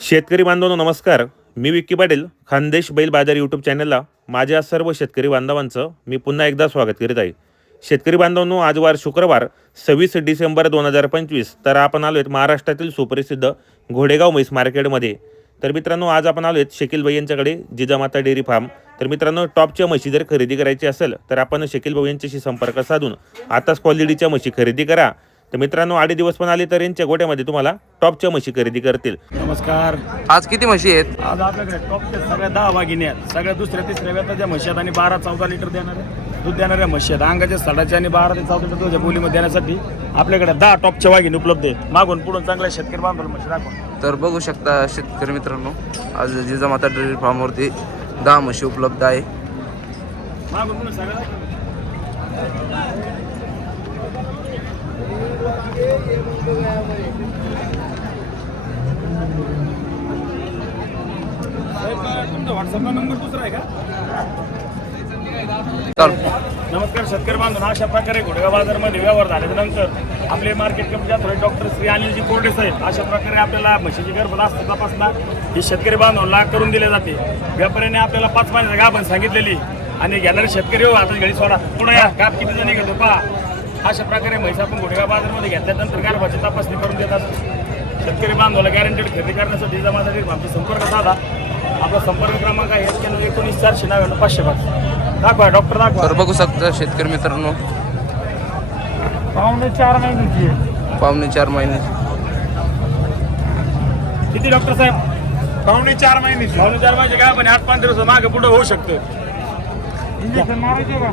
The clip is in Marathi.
शेतकरी बांधवांनो नमस्कार. मी विक्की पाटील खानदेश बैल बाजार यूट्यूब चॅनलला माझ्या सर्व शेतकरी बांधवांचं मी पुन्हा एकदा स्वागत करीत आहे. शेतकरी बांधवांनो आज वार शुक्रवार सव्वीस डिसेंबर दोन हजार पंचवीस तर आपण आलो आहेत महाराष्ट्रातील सुप्रसिद्ध घोडेगाव म्हैस मार्केटमध्ये. तर मित्रांनो आज आपण आलो आहेत शकील भाई यांच्याकडे जिजामाता डेअरी फार्म. तर मित्रांनो टॉपच्या म्हशी जर खरेदी करायची असेल तर आपण शकील भाऊ यांच्याशी संपर्क साधून आताच क्वालिटीच्या म्हशी खरेदी करा. तर मित्रांनो आडे दिवस पण आले तर यांच्या गोट्यामध्ये तुम्हाला टॉपच्या म्हशी खरेदी करतील. नमस्कार. आज किती म्हशी आहेत? आज आपल्याकडे टॉपचे सगळ्या दहा वाघिणी आहेत. सगळ्या दुसऱ्या तिसऱ्या वेताच्या म्हशी आहेत आणि बारा चौदा लिटर देणाऱ्या दूध देणाऱ्या म्हशी आहेत. अंगाच्या सडाच्या आणि बारा ते चौदा लिटर दुधाच्या बोलीमध्ये देण्यासाठी आपल्याकडे दहा टॉपच्या वाघिणी उपलब्ध आहेत. मागून पुढून चांगल्या शेतकरी बांधवला म्हशी दाखवा. तर बघू शकता शेतकरी मित्रांनो आज जिजामाता डेअरी फार्मवरती दहा म्हशी उपलब्ध आहे. मागून पुढून सगळ्या दाखवा. साहेब, तुमचा व्हॉट्सअपला नंबर दुसरा आहे का तर नमस्कार शेतकरी बांधून अशा प्रकारे घोडगाव बाजारमध्ये व्यवहार झाल्यानंतर आपले मार्केट कमिटी थोडे डॉक्टर श्री अनिलजी कोरडे साहेब अशा प्रकारे आपल्याला म्हशीची गर्भ असतं तपासणा ही शेतकरी बांधवांना करून दिले जाते. व्यापाऱ्याने आपल्याला पाच महिन्याचा गाभण सांगितलेली आणि घेणारे शेतकरी हो आता घडी सोडा. पुढे या गाप किती जणी घेतो? पहा. अशा प्रकारे म्हैस आपण घोडगाव बाजारमध्ये घेतल्यानंतर गर्भाची तपासणी करून देतात. शेतकरी बांधवाला गॅरंटेड खरेदी करण्यासाठी जमासाठी आमचा संपर्क साधा. आपला संपर्क क्रमांक आहे एक्क्याण्णव एकोणीस चारशे नव्याण्णव पाचशे पाच. दाखवा डॉक्टर दाखवा. तर बघू शकता शेतकरी मित्रांनो. पावणे चार महिन्याची आहे. पावणे चार महिने. किती डॉक्टर साहेब? पावणे चार महिन्याची. पावणे चार महिन्याचे काय पण आठ पाच दिवस मागे पुढे होऊ शकतं. इंजेक्शन मारायचे का?